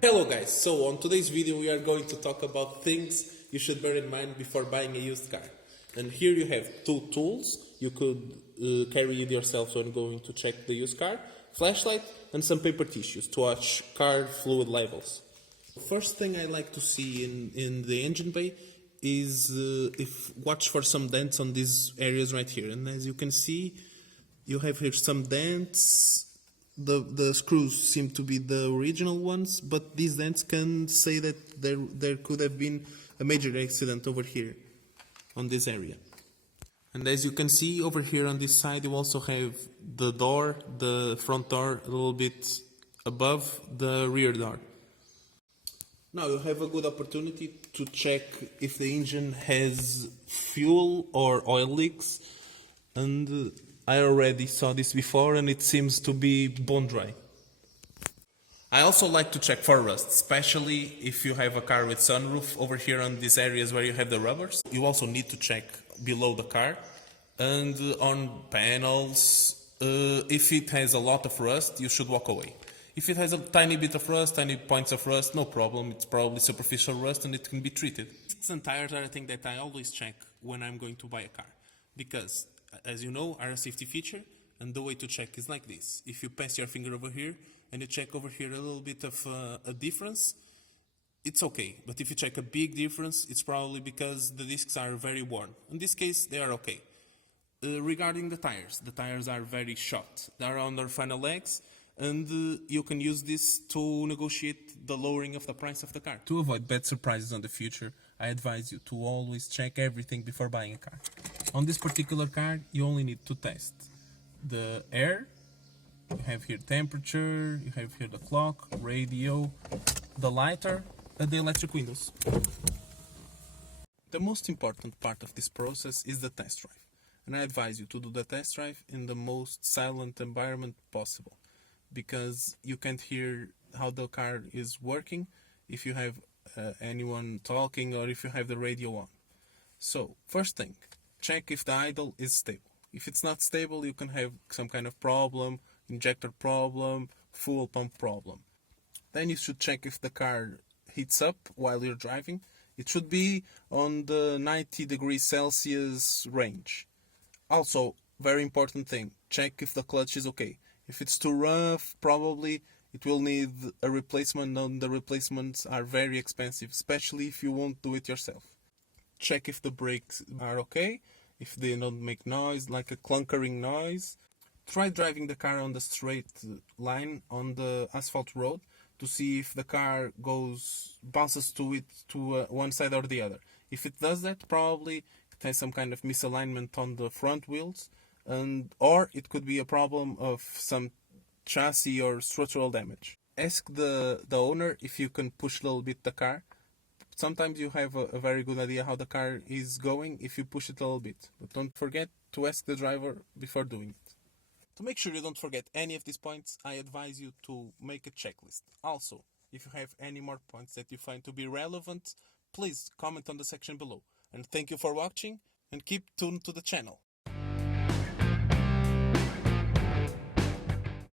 Hello guys, so on today's video we are going to talk about things you should bear in mind before buying a used car. And here you have two tools you could carry with yourself when going to check the used car, flashlight and some paper tissues to watch car fluid levels. First thing I like to see in the engine bay is if watch for some dents on these areas right here. And as you can see, you have here some dents. The screws seem to be the original ones, but these dents can say that there could have been a major accident over here on this area. And as you can see over here on this side, you also have the door, the front door, a little bit above the rear door. Now you have a good opportunity to check if the engine has fuel or oil leaks, and I already saw this before and it seems to be bone dry. I also like to check for rust, especially if you have a car with sunroof over here on these areas where you have the rubbers. You also need to check below the car and on panels. If it has a lot of rust, you should walk away. If it has a tiny bit of rust, tiny points of rust, no problem. It's probably superficial rust and it can be treated. Discs and tires are a thing that I always check when I'm going to buy a car. Because, as you know, are a safety feature, and the way to check is like this. If you pass your finger over here and you check over here a little bit of a difference, it's okay. But if you check a big difference, it's probably because the discs are very worn. In this case, they are okay. Regarding the tires are very short. They are on their final legs, and you can use this to negotiate the lowering of the price of the car. To avoid bad surprises on the future, I advise you to always check everything before buying a car. On this particular car, you only need to test the air, you have here temperature, you have here the clock, radio, the lighter, and the electric windows. The most important part of this process is the test drive, and I advise you to do the test drive in the most silent environment possible, because you can't hear how the car is working if you have anyone talking or if you have the radio on. So, first thing, check if the idle is stable. If it's not stable, you can have some kind of problem, injector problem, fuel pump problem. Then you should check if the car heats up while you're driving. It should be on the 90 degrees Celsius range. Also, very important thing, check if the clutch is okay. If it's too rough, probably it will need a replacement, and the replacements are very expensive, especially if you won't do it yourself. Check if the brakes are okay, if they don't make noise, like a clunkering noise. Try driving the car on the straight line on the asphalt road to see if the car bounces to one side or the other. If it does that, probably it has some kind of misalignment on the front wheels, or it could be a problem of some chassis or structural damage. Ask the owner if you can push a little bit the car. Sometimes you have a very good idea how the car is going if you push it a little bit. But don't forget to ask the driver before doing it. To make sure you don't forget any of these points, I advise you to make a checklist. Also, if you have any more points that you find to be relevant, please comment on the section below. And thank you for watching, and keep tuned to the channel.